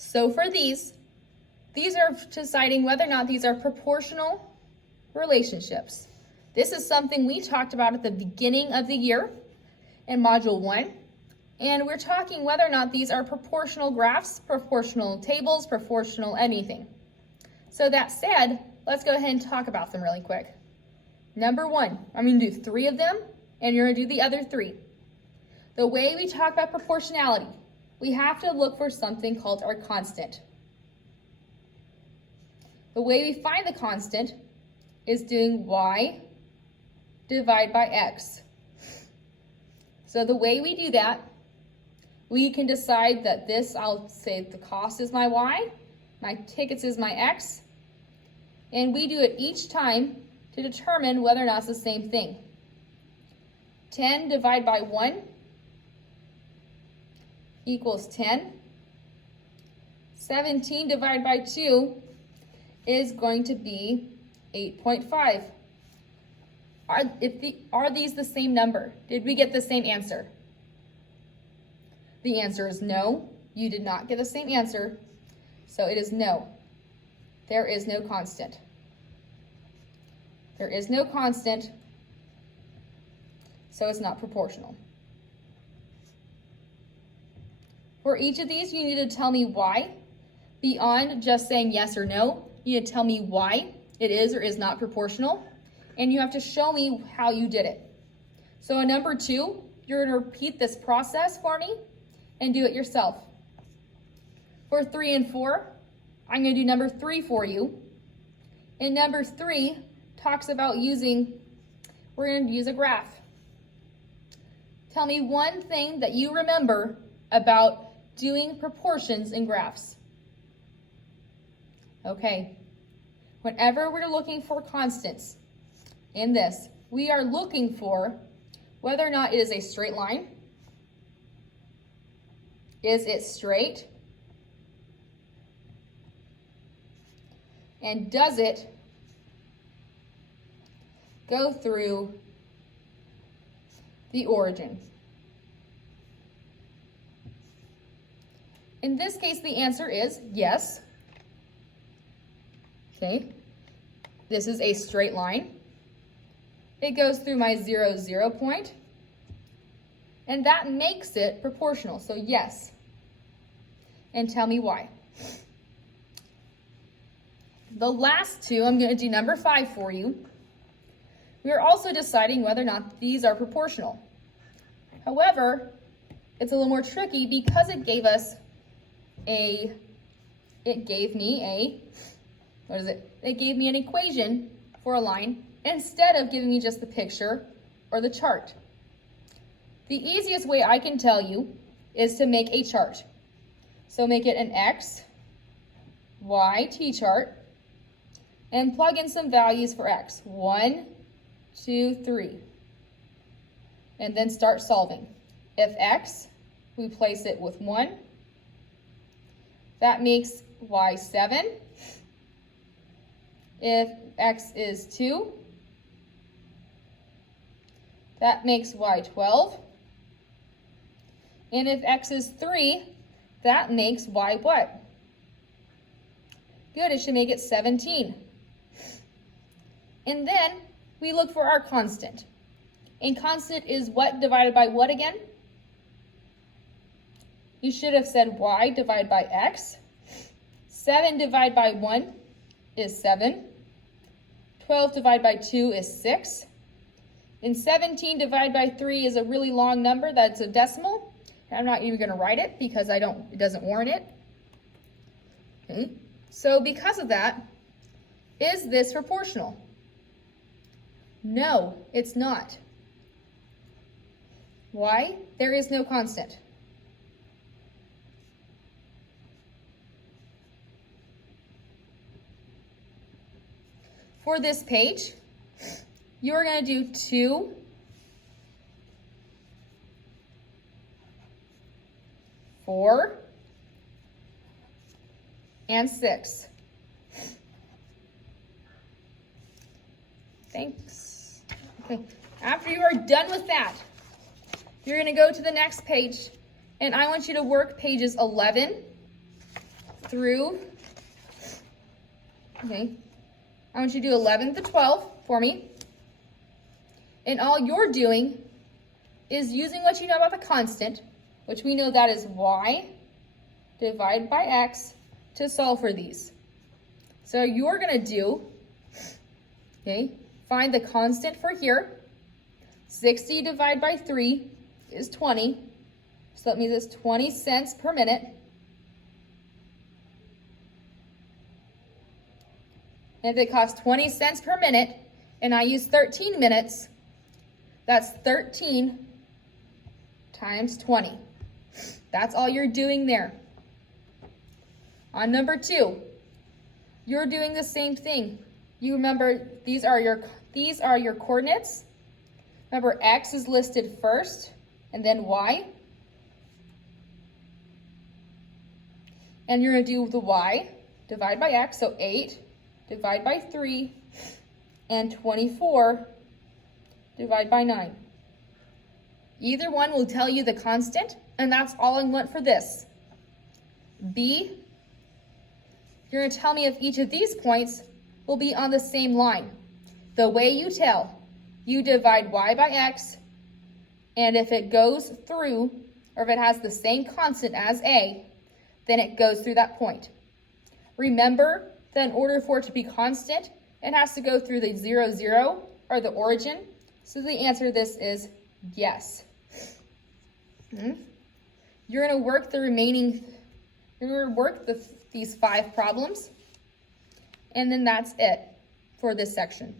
So for these are deciding whether or not these are proportional relationships. This is something we talked about at the beginning of the year in Module 1. And we're talking whether or not these are proportional graphs, proportional tables, proportional anything. So that said, let's go ahead and talk about them really quick. Number 1, I'm going to do 3 of them, and you're going to do the other 3. The way we talk about proportionality, we have to look for something called our constant. The way we find the constant is doing y divided by x. So the way we do that, we can decide that this, I'll say the cost is my y, my tickets is my x, and we do it each time to determine whether or not it's the same thing. 10 divided by 1 equals 10. 17 divided by 2 is going to be 8.5. Are these the same number? Did we get the same answer? The answer is no. You did not get the same answer, so it is no. There is no constant. There is no constant, so it's not proportional. For each of these, you need to tell me why. Beyond just saying yes or no, you need to tell me why it is or is not proportional, and you have to show me how you did it. So in number 2, you're going to repeat this process for me and do it yourself. For 3 and 4, I'm going to do number 3 for you. And number 3 talks about we're going to use a graph. Tell me one thing that you remember about doing proportions in graphs. Okay, whenever we're looking for constants in this, we are looking for whether or not it is a straight line. Is it straight? And does it go through the origin? In this case, the answer is yes. Okay, this is a straight line. It goes through my 0, 0 point, and that makes it proportional, so yes. And tell me why. The last 2, I'm going to do number 5 for you. We are also deciding whether or not these are proportional. However, it's a little more tricky because it gave me an equation for a line instead of giving me just the picture or the chart. The easiest way I can tell you is to make a chart. So make it an x, y, t chart, and plug in some values for x. 1, 2, 3. And then start solving. If x, we place it with 1. That makes y 7. If x is 2, that makes y 12. And if x is 3, that makes y what? Good, it should make it 17. And then we look for our constant. And constant is what divided by what again? You should have said y divided by x. 7 divided by 1 is 7. 12 divided by 2 is 6. And 17 divided by 3 is a really long number. That's a decimal. I'm not even going to write it because it doesn't warrant it. Okay. So because of that, is this proportional? No, it's not. Why? There is no constant. For this page, you're going to do 2, 4, and 6. Thanks. Okay, after you are done with that, you're going to go to the next page, and I want you to work pages 11 through, okay, I want you to do 11 to 12 for me. And all you're doing is using what you know about the constant, which we know that is y divided by x, to solve for these. So you're going to do, okay, find the constant for here. 60 divided by 3 is 20. So that means it's 20 cents per minute. And if it costs 20 cents per minute, and I use 13 minutes, that's 13 times 20. That's all you're doing there. On number 2, you're doing the same thing. You remember these are your coordinates. Remember, x is listed first, and then y. And you're going to do the y, divide by x, so 8, divide by 3, and 24, divide by 9. Either one will tell you the constant, and that's all I want for this. B, you're going to tell me if each of these points will be on the same line. The way you tell, you divide y by x, and if it goes through, or if it has the same constant as a, then it goes through that point. Remember that in order for it to be constant, it has to go through the 0, 0, or the origin. So the answer to this is yes. You're going to work these 5 problems, and then that's it for this section.